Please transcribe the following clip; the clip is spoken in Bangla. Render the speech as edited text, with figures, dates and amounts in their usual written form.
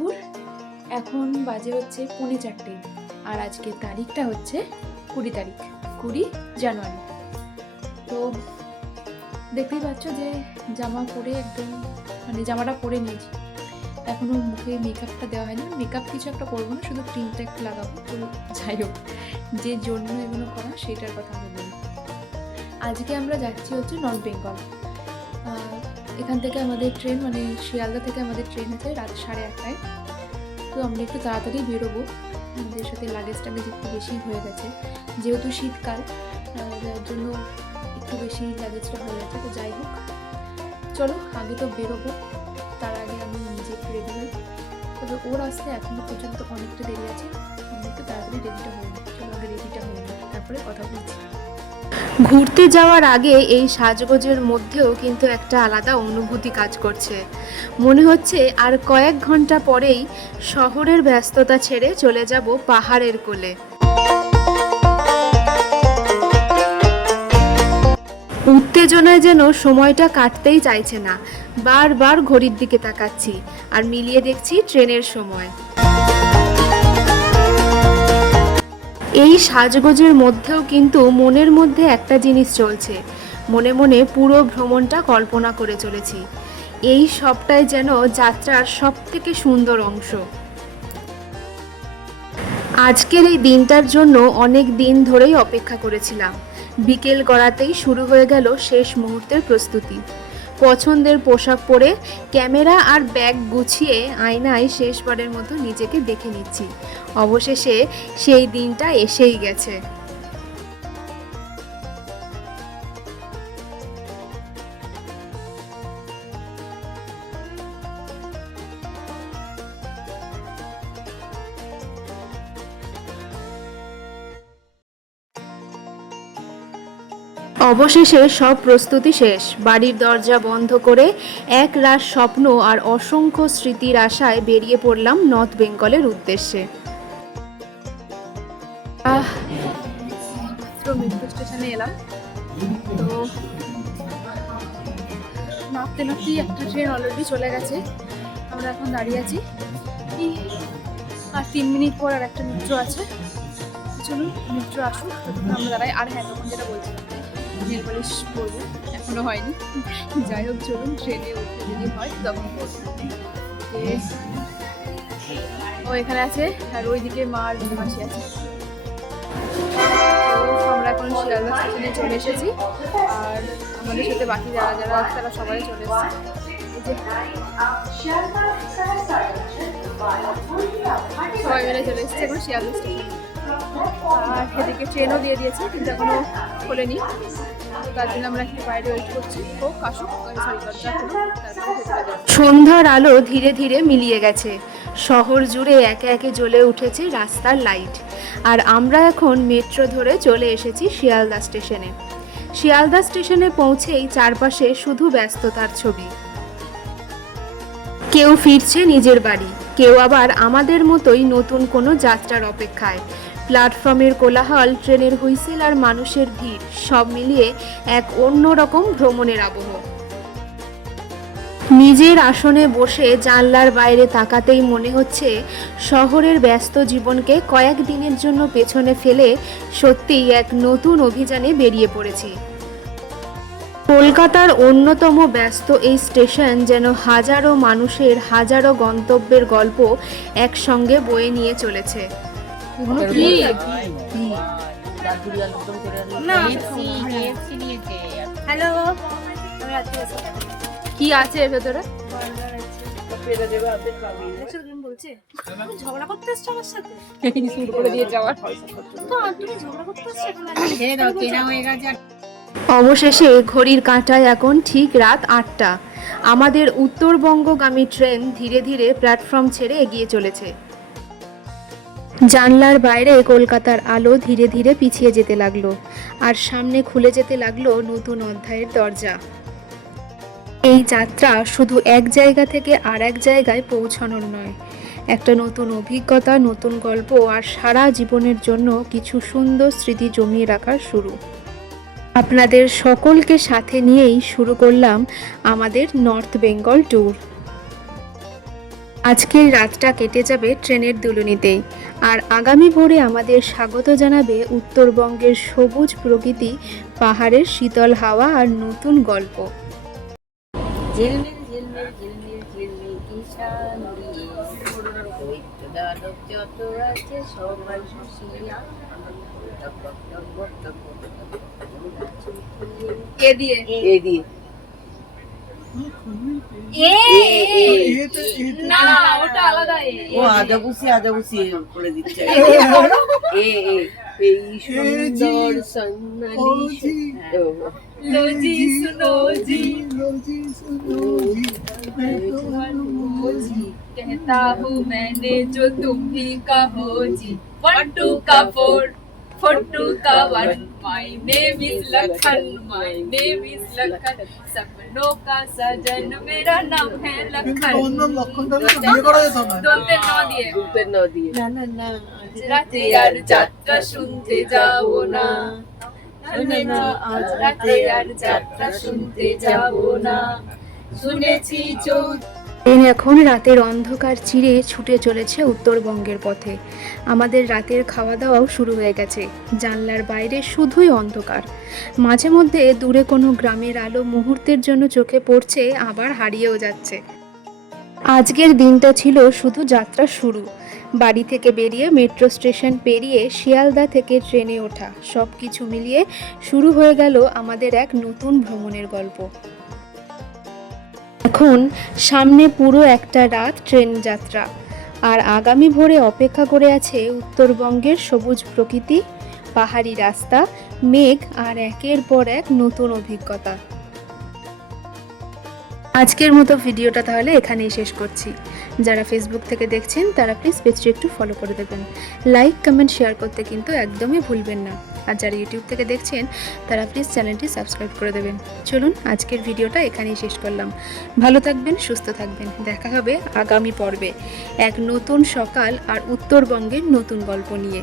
দুপুর, এখন বাজে হচ্ছে 3:45 আর আজকে তারিখটা হচ্ছে 20 তারিখ, 20 জানুয়ারি। তো দেখতেই পাচ্ছ যে জামা পরে একদম মানে জামাটা পরে নিয়েছি, এখনও মুখে মেকআপটা দেওয়া হয়নি। মেকআপ কিছু একটা করবো না, শুধু ক্রিমটা একটু লাগাবো। তো যাই হোক, যে জন্য এগুলো করা সেটার কথা আমি বলি। আজকে আমরা যাচ্ছি হচ্ছে নর্থ বেঙ্গল। এখান থেকে আমাদের ট্রেন, মানে শিয়ালদা থেকে আমাদের ট্রেন আছে রাত 8:30টায়। তো আমরা একটু তাড়াতাড়ি বেরোবো, আমাদের সাথে লাগেজ টাগেজ একটু বেশি হয়ে গেছে, যেহেতু শীতকাল যার জন্য একটু বেশি লাগেজটা হয়ে গেছে। তো যাই হোক, চলো আগে তো বেরোবো, তার আগে আমি নিজে একটু রেডি হই। তবে ওর আসতে এখনো পর্যন্ত অনেকটা দেরি আছে, আমি একটু তাড়াতাড়ি রেডিটা হই। চলো আগে রেডিটা হই, তারপরে কথা বলছি। ঘুরতে যাওয়ার আগে এই সাজগোজের মধ্যেও কিন্তু একটা আলাদা অনুভূতি কাজ করছে। মনে হচ্ছে আর কয়েক ঘন্টা পরেই শহরের ব্যস্ততা ছেড়ে চলে যাব পাহাড়ের কোলে। উত্তেজনায় যেন সময়টা কাটতেই চাইছে না, বারবার ঘড়ির দিকে তাকাচ্ছি আর মিলিয়ে দেখছি ট্রেনের সময়। এই সাজগোজের মধ্যেও কিন্তু মনের মধ্যে একটা জিনিস চলছে, মনে মনে পুরো ভ্রমণটা কল্পনা করে চলেছি। এই সবটাই যেন যাত্রার সবথেকে সুন্দর অংশ। আজকের এই দিনটার জন্য অনেক দিন ধরেই অপেক্ষা করেছিলাম। বিকেল গড়াতেই শুরু হয়ে গেল শেষ মুহূর্তের প্রস্তুতি। পছন্দের পোশাক পরে ক্যামেরা আর ব্যাগ গুছিয়ে আয়নায় শেষবারের মতো নিজেকে দেখে নিচ্ছি। অবশেষে সেই দিনটা এসেই গেছে। অবশেষে সব প্রস্তুতি শেষ। বাড়ির দরজা বন্ধ করে এক রাত স্বপ্ন আর অসংখ্য স্মৃতির আশায় বেরিয়ে পড়লাম নর্থ বেঙ্গলের উদ্দেশ্যে। মেট্রো স্টেশনে এলাম, তো নামতে নামতেই একটা ট্রেন অলরেডি চলে গেছে। আমরা এখন দাঁড়িয়ে আছি, আর 3 মিনিট পর আর একটা মেট্রো আছে। চলুন মেট্রো আসুক, তখন আমরা দাঁড়াই। আর হ্যাঁ, তখন যেটা বলছিলাম, নেল পলিশ করবো, এখনো হয়নি। যাই হোক, চলুন ট্রেনে উঠতে যদি হয় তখন করবো। ও এখানে আছে আর ওইদিকে মা আর মাসি আছে। আমরা এখন শিয়ালদা স্টেশনে চলে এসেছি, আর আমাদের সাথে বাকি যারা যারা আছে তারা সবাই চলে এসেছে। সবাই মিলে চলে এসেছে এখন শিয়ালদা স্টেশনে। আর এদিকে ট্রেনও দিয়ে দিয়েছে, কিন্তু এখনো খোলেনি, তার জন্য আমরা একটু বাইরে ওয়েট করছি। হোক আসুক, সন্ধ্যার আলো ধীরে ধীরে মিলিয়ে গেছে, শহর জুড়ে একে একে জ্বলে উঠেছে রাস্তার লাইট। আর আমরা এখন মেট্রো ধরে চলে এসেছি শিয়ালদা স্টেশনে। শিয়ালদা স্টেশনে পৌঁছেই চারপাশে শুধু ব্যস্ততার ছবি। কেউ ফিরছে নিজের বাড়ি, কেউ আবার আমাদের মতোই নতুন কোনো যাত্রার অপেক্ষায়। প্ল্যাটফর্মের কোলাহল, ট্রেনের হুইসেল আর মানুষের ভিড়, সব মিলিয়ে এক অন্যরকম ভ্রমণের আবহ। নিজের আসনে বসে জানলার বাইরে তাকাতেই মনে হচ্ছে শহরের ব্যস্ত জীবনকে কয়েক দিনের জন্য পেছনে ফেলে সত্যিই এক নতুন অভিযানে বেরিয়ে পড়েছি। কলকাতার অন্যতম ব্যস্ত এই স্টেশন যেন হাজারো মানুষের হাজারো গন্তব্যের গল্প একসঙ্গে বয়ে নিয়ে চলেছে। কি আছে ভেতরে? ঝগড়া করতে এসছো আমার সাথে? অবশেষে ঘড়ির কাঁটায় এখন ঠিক রাত 8টা। আমাদের উত্তরবঙ্গগামী ট্রেন ধীরে ধীরে প্ল্যাটফর্ম ছেড়ে এগিয়ে চলেছে। জানলার বাইরে কলকাতার আলো ধীরে ধীরে পিছিয়ে যেতে লাগলো, আর সামনে খুলে যেতে লাগলো নতুন অধ্যায়ের দরজা। এই যাত্রা শুধু এক জায়গা থেকে আর এক জায়গায় পৌঁছানোর নয়, একটা নতুন অভিজ্ঞতা, নতুন গল্প আর সারা জীবনের জন্য কিছু সুন্দর স্মৃতি জমিয়ে রাখার শুরু। আপনাদের সকলকে সাথে নিয়েই শুরু করলাম আমাদের নর্থ বেঙ্গল ট্যুর। আজকের রাতটা কেটে যাবে ট্রেনের দুলুনিতেই, আর আগামী ভোরে আমাদের স্বাগত জানাবে উত্তরবঙ্গের সবুজ প্রকৃতি, পাহাড়ের শীতল হাওয়া আর নতুন গল্প। ঝিলমিল ঝিলমিল ঝিলমিল ঝিলমিল ঈশান দিয়ে দৈত্য দানব যত আছে সবার খুশিয়া টকবক টকবক টকবক এ দিয়ে এ দিয়ে না না ওটা আলাদা। ও আজাবুসি করে দিচ্ছে এই সুন্দর সন্ন্যালী लोजी सुनो जी कहता हूँ मैंने जो तुम भी कहो जी 1 2 का 4 4 2 का 1 my name is Lakhan my name is Lakhan सपनों का सजन मेरा नाम है लखन দুধের ন দিয়ে না না না রাতে আর যাত্রা শুনতে যাও না আজ রাতে আর যাত্রা শুনতে যাব না শুনেছি ট্রেন এখন রাতের অন্ধকার চিরে ছুটে চলেছে উত্তরবঙ্গের পথে। আমাদের রাতের খাওয়া দাওয়াও শুরু হয়ে গেছে। জানলার বাইরে শুধুই অন্ধকার, মাঝে মধ্যে দূরে কোনো গ্রামের আলো মুহূর্তের জন্য চোখে পড়ছে, আবার হারিয়েও যাচ্ছে। আজকের দিনটা ছিল শুধু যাত্রা শুরু। বাড়ি থেকে বেরিয়ে মেট্রো স্টেশন পেরিয়ে শিয়ালদা থেকে ট্রেনে ওঠা, সব কিছু মিলিয়ে শুরু হয়ে গেল আমাদের এক নতুন ভ্রমণের গল্প। এখন সামনে পুরো একটা রাত ট্রেন যাত্রা, আর আগামী ভোরে অপেক্ষা করে আছে উত্তরবঙ্গের সবুজ প্রকৃতি, পাহাড়ি রাস্তা, মেঘ আর একের পর এক নতুন অভিজ্ঞতা। আজকের মতো ভিডিওটা তাহলে এখানেই শেষ করছি। যারা ফেসবুক থেকে দেখছেন তারা প্লিজ পেজটি একটু ফলো করে দেবেন, লাইক কমেন্ট শেয়ার করতে কিন্তু একদমই ভুলবেন না। আর যারা ইউটিউব থেকে দেখছেন তারা প্লিজ চ্যানেলটি সাবস্ক্রাইব করে দেবেন। চলুন আজকের ভিডিওটা এখানেই শেষ করলাম। ভালো থাকবেন, সুস্থ থাকবেন। দেখা হবে আগামী পর্বে এক নতুন সকাল আর উত্তরবঙ্গের নতুন গল্প নিয়ে।